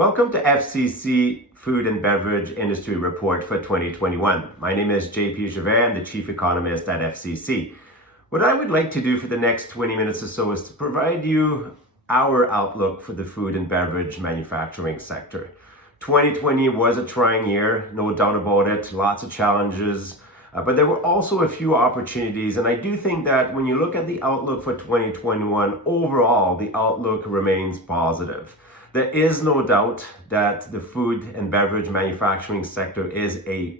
Welcome to FCC Food and Beverage Industry Report for 2021. My name is JP Gervais. I'm the Chief Economist at FCC. What I would like to do for the next 20 minutes or so is to provide you our outlook for the food and beverage manufacturing sector. 2020 was a trying year, no doubt about it, lots of challenges, but there were also a few opportunities. And I do think that when you look at the outlook for 2021, overall, the outlook remains positive. There is no doubt that the food and beverage manufacturing sector is a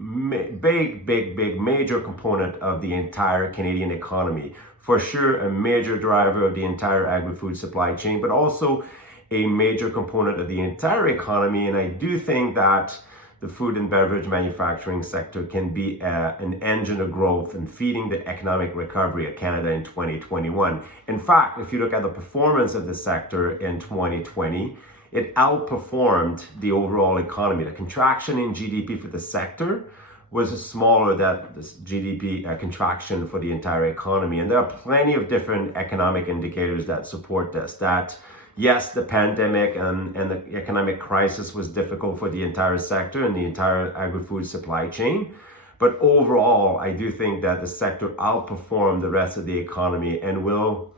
big major component of the entire Canadian economy. For sure, a major driver of the entire agri-food supply chain, but also a major component of the entire economy. And I do think that the food and beverage manufacturing sector can be an engine of growth and feeding the economic recovery of Canada in 2021. In fact, if you look at the performance of the sector in 2020, it outperformed the overall economy. The contraction in GDP for the sector was smaller than the GDP contraction for the entire economy. And there are plenty of different economic indicators that support this. That yes, the pandemic and the economic crisis was difficult for the entire sector and the entire agri-food supply chain. But overall, I do think that the sector outperformed the rest of the economy and will,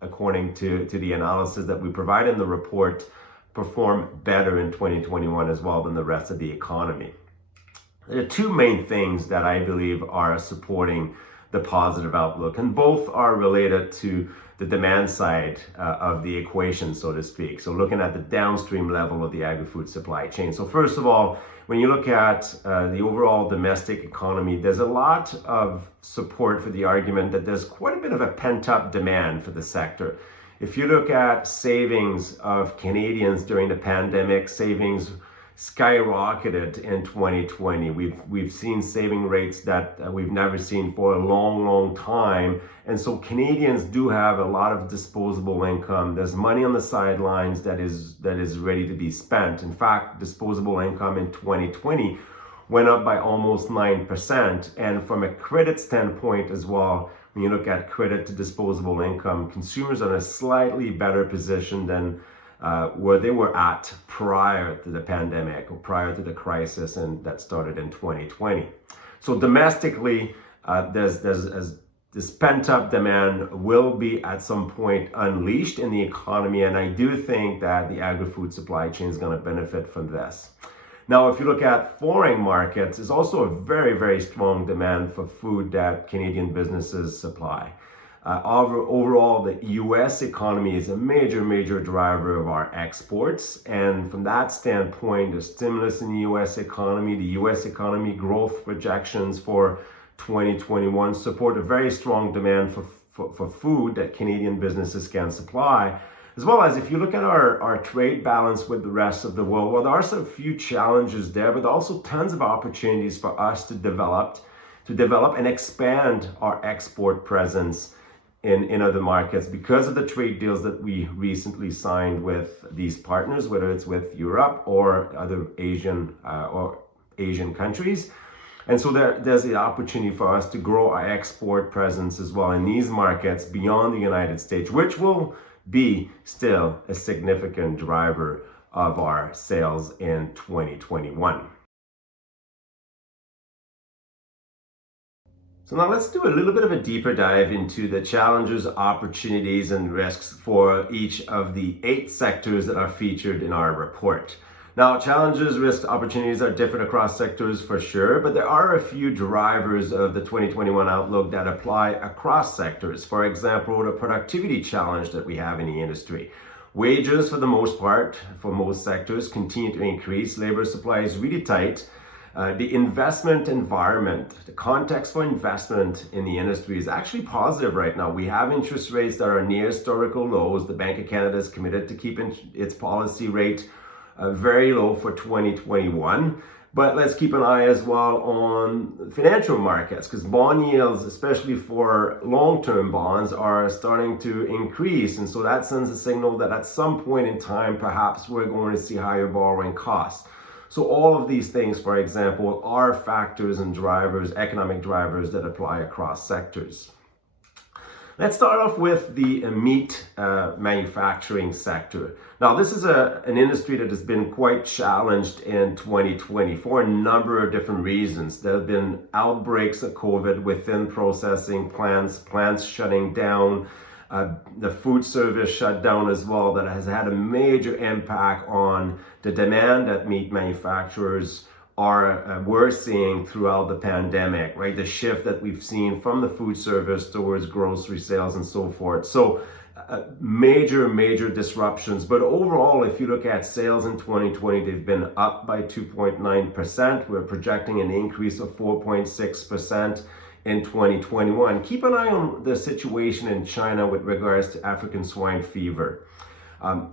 according to the analysis that we provide in the report, perform better in 2021 as well than the rest of the economy. There are two main things that I believe are supporting the positive outlook, and both are related to the demand side of the equation, so to speak. So looking at the downstream level of the agri-food supply chain. So first of all, when you look at the overall domestic economy, there's a lot of support for the argument that there's quite a bit of a pent-up demand for the sector. If you look at savings of Canadians during the pandemic, savings skyrocketed in 2020. We've seen saving rates that we've never seen for a long time. And so Canadians do have a lot of disposable income. There's money on the sidelines that is ready to be spent. In fact, disposable income in 2020 went up by almost 9%. And from a credit standpoint as well, when you look at credit to disposable income, consumers are in a slightly better position than where they were at prior to the pandemic or prior to the crisis and that started in 2020. So domestically, this pent-up demand will be at some point unleashed in the economy, and I do think that the agri-food supply chain is going to benefit from this. Now, if you look at foreign markets, there's also a very strong demand for food that Canadian businesses supply. Overall, the U.S. economy is a major driver of our exports. And from that standpoint, the stimulus in the U.S. economy growth projections for 2021 support a very strong demand for food that Canadian businesses can supply. As well as if you look at our trade balance with the rest of the world, well, there are some few challenges there, but also tons of opportunities for us to develop and expand our export presence in other markets because of the trade deals that we recently signed with these partners, whether it's with Europe or other Asian countries. And so there's the opportunity for us to grow our export presence as well in these markets beyond the United States, which will be still a significant driver of our sales in 2021. So now let's do a little bit of a deeper dive into the challenges, opportunities, and risks for each of the 8 sectors that are featured in our report. Now, challenges, risks, opportunities are different across sectors for sure, but there are a few drivers of the 2021 outlook that apply across sectors. For example, the productivity challenge that we have in the industry. Wages, for the most part, for most sectors, continue to increase. Labor supply is really tight. The investment environment, the context for investment in the industry is actually positive right now. We have interest rates that are near historical lows. The Bank of Canada is committed to keeping its policy rate very low for 2021. But let's keep an eye as well on financial markets because bond yields, especially for long-term bonds, are starting to increase. And so that sends a signal that at some point in time, perhaps we're going to see higher borrowing costs. So all of these things, for example, are factors and drivers, economic drivers that apply across sectors. Let's start off with the meat manufacturing sector. Now, this is an industry that has been quite challenged in 2020 for a number of different reasons. There have been outbreaks of COVID within processing plants shutting down, the food service shut down as well, that has had a major impact on the demand that meat manufacturers we're seeing throughout the pandemic, right? The shift that we've seen from the food service towards grocery sales and so forth. So major disruptions. But overall, if you look at sales in 2020, they've been up by 2.9%. We're projecting an increase of 4.6% in 2021. Keep an eye on the situation in China with regards to African swine fever.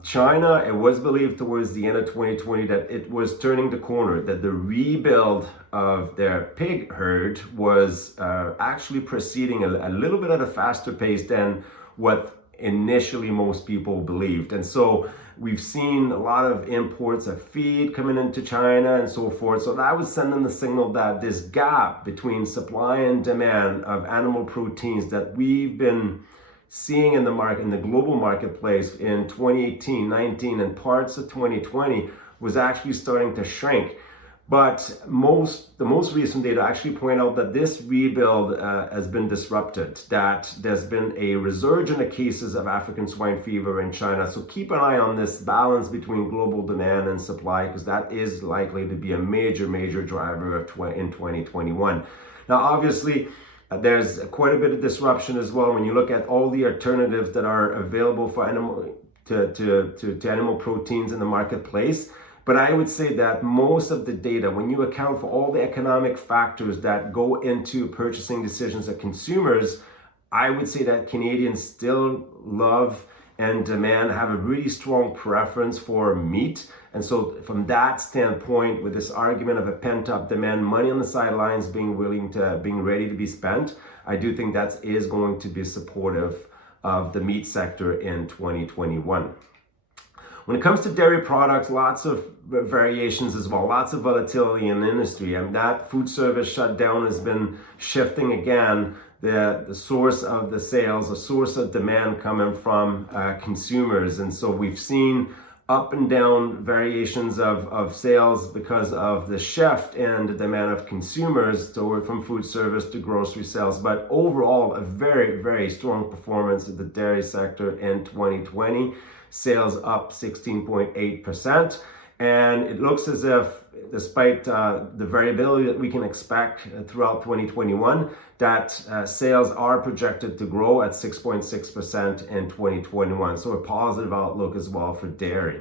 China, it was believed towards the end of 2020 that it was turning the corner, that the rebuild of their pig herd was actually proceeding a little bit at a faster pace than what initially most people believed. And so we've seen a lot of imports of feed coming into China and so forth. So that was sending the signal that this gap between supply and demand of animal proteins that we've been seeing in the market, in the global marketplace in 2018, 19, and parts of 2020 was actually starting to shrink. But the most recent data actually point out that this rebuild has been disrupted, that there's been a resurgence of cases of African swine fever in China. So keep an eye on this balance between global demand and supply, because that is likely to be a major driver in 2021. Now, obviously, there's quite a bit of disruption as well when you look at all the alternatives that are available for animal proteins in the marketplace. But I would say that most of the data, when you account for all the economic factors that go into purchasing decisions of consumers, I would say that Canadians still love and demand, have a really strong preference for meat. And so from that standpoint, with this argument of a pent-up demand, money on the sidelines being ready to be spent, I do think that is going to be supportive of the meat sector in 2021. When it comes to dairy products, lots of variations as well, lots of volatility in the industry, and that food service shutdown has been shifting again the source of the sales, the source of demand coming from consumers. And so we've seen up and down variations of sales because of the shift in the demand of consumers from food service to grocery sales. But overall, a very strong performance of the dairy sector in 2020. Sales up 16.8%. And it looks as if, despite the variability that we can expect throughout 2021, that sales are projected to grow at 6.6% in 2021. So a positive outlook as well for dairy.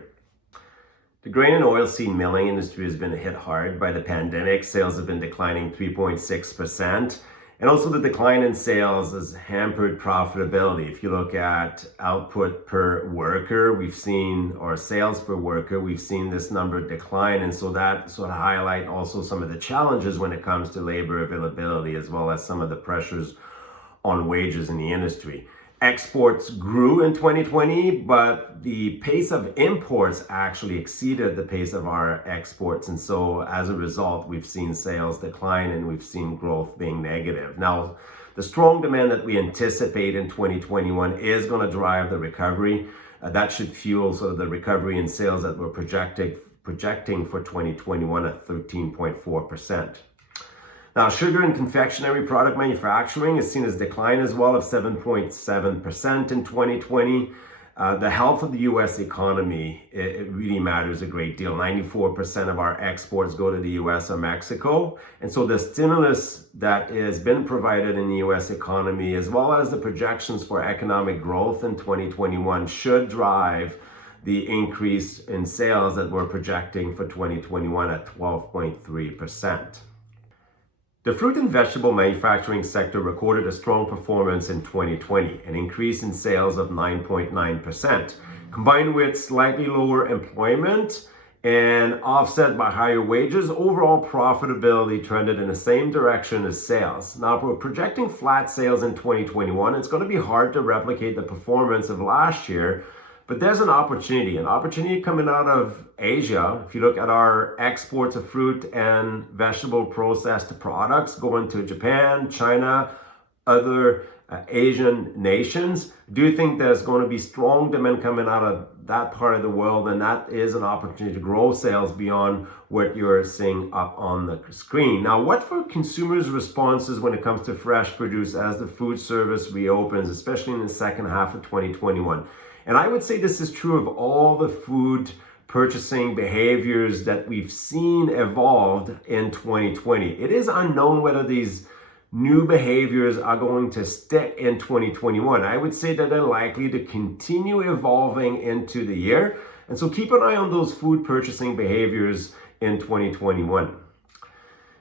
The grain and oilseed milling industry has been hit hard by the pandemic. Sales have been declining 3.6%. And also the decline in sales has hampered profitability. If you look at output per worker, or sales per worker, we've seen this number decline. And so that sort of highlight also some of the challenges when it comes to labor availability, as well as some of the pressures on wages in the industry. Exports grew in 2020, but the pace of imports actually exceeded the pace of our exports. And so as a result, we've seen sales decline and we've seen growth being negative. Now, the strong demand that we anticipate in 2021 is going to drive the recovery. That should fuel sort of the recovery in sales that we're projecting for 2021 at 13.4%. Now, sugar and confectionery product manufacturing is seen as decline as well of 7.7% in 2020. The health of the U.S. economy, it really matters a great deal. 94% of our exports go to the U.S. or Mexico. And so the stimulus that has been provided in the U.S. economy, as well as the projections for economic growth in 2021, should drive the increase in sales that we're projecting for 2021 at 12.3%. The fruit and vegetable manufacturing sector recorded a strong performance in 2020, an increase in sales of 9.9%, combined with slightly lower employment and offset by higher wages. Overall profitability trended in the same direction as sales. Now, if we're projecting flat sales in 2021, it's going to be hard to replicate the performance of last year. But there's an opportunity coming out of Asia. If you look at our exports of fruit and vegetable processed products going to Japan, China, other Asian nations. I do think there's going to be strong demand coming out of that part of the world, and that is an opportunity to grow sales beyond what you're seeing up on the screen. Now, what for consumers' responses when it comes to fresh produce as the food service reopens, especially in the second half of 2021? And I would say this is true of all the food purchasing behaviors that we've seen evolved in 2020. It is unknown whether these new behaviors are going to stick in 2021. I would say that they're likely to continue evolving into the year. And so keep an eye on those food purchasing behaviors in 2021.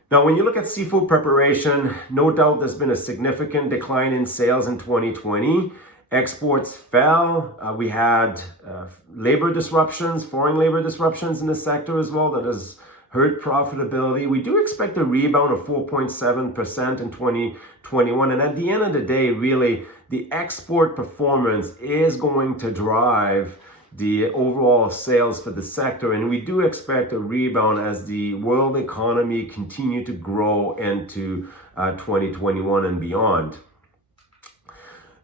Now, when you look at seafood preparation, no doubt there's been a significant decline in sales in 2020. Exports fell. We had labor disruptions, foreign labor disruptions in the sector as well that has hurt profitability. We do expect a rebound of 4.7% in 2021. And at the end of the day, really, the export performance is going to drive the overall sales for the sector. And we do expect a rebound as the world economy continue to grow into 2021 and beyond.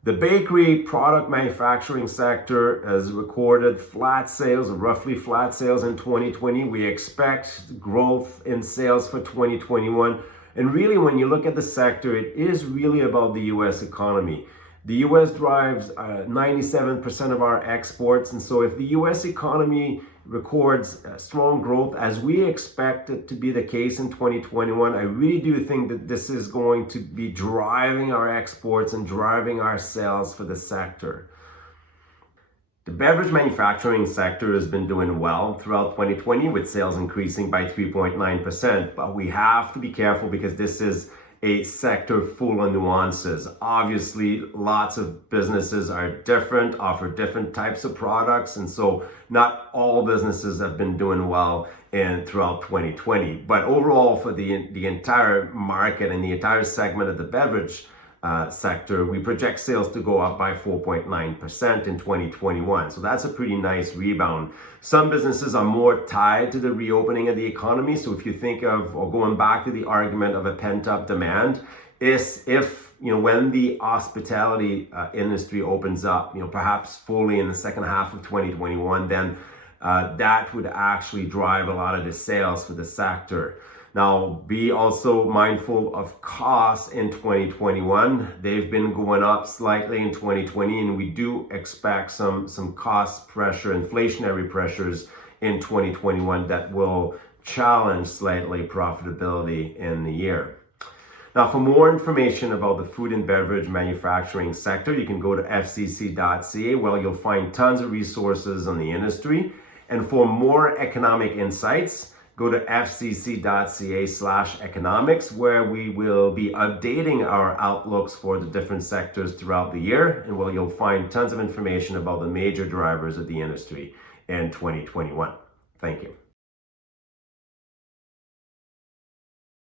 The bakery product manufacturing sector has recorded flat sales, roughly flat sales in 2020. We expect growth in sales for 2021. And really, when you look at the sector, it is really about the US economy. The US drives 97% of our exports. And so if the US economy records strong growth, as we expect it to be the case in 2021, I really do think that this is going to be driving our exports and driving our sales for the sector. The beverage manufacturing sector has been doing well throughout 2020 with sales increasing by 3.9%, but we have to be careful because this is a sector full of nuances. Obviously, lots of businesses are different, offer different types of products, and so not all businesses have been doing well throughout 2020. But overall, for the entire market and the entire segment of the beverage sector, we project sales to go up by 4.9% in 2021. So that's a pretty nice rebound. Some businesses are more tied to the reopening of the economy. So if you think of, or going back to the argument of a pent-up demand, is if, when the hospitality industry opens up, perhaps fully in the second half of 2021, then that would actually drive a lot of the sales for the sector. Now, be also mindful of costs in 2021. They've been going up slightly in 2020, and we do expect some cost pressure, inflationary pressures in 2021 that will challenge slightly profitability in the year. Now, for more information about the food and beverage manufacturing sector, you can go to fcc.ca, where you'll find tons of resources on the industry. And for more economic insights, go to fcc.ca/economics, where we will be updating our outlooks for the different sectors throughout the year, and where you'll find tons of information about the major drivers of the industry in 2021. Thank you.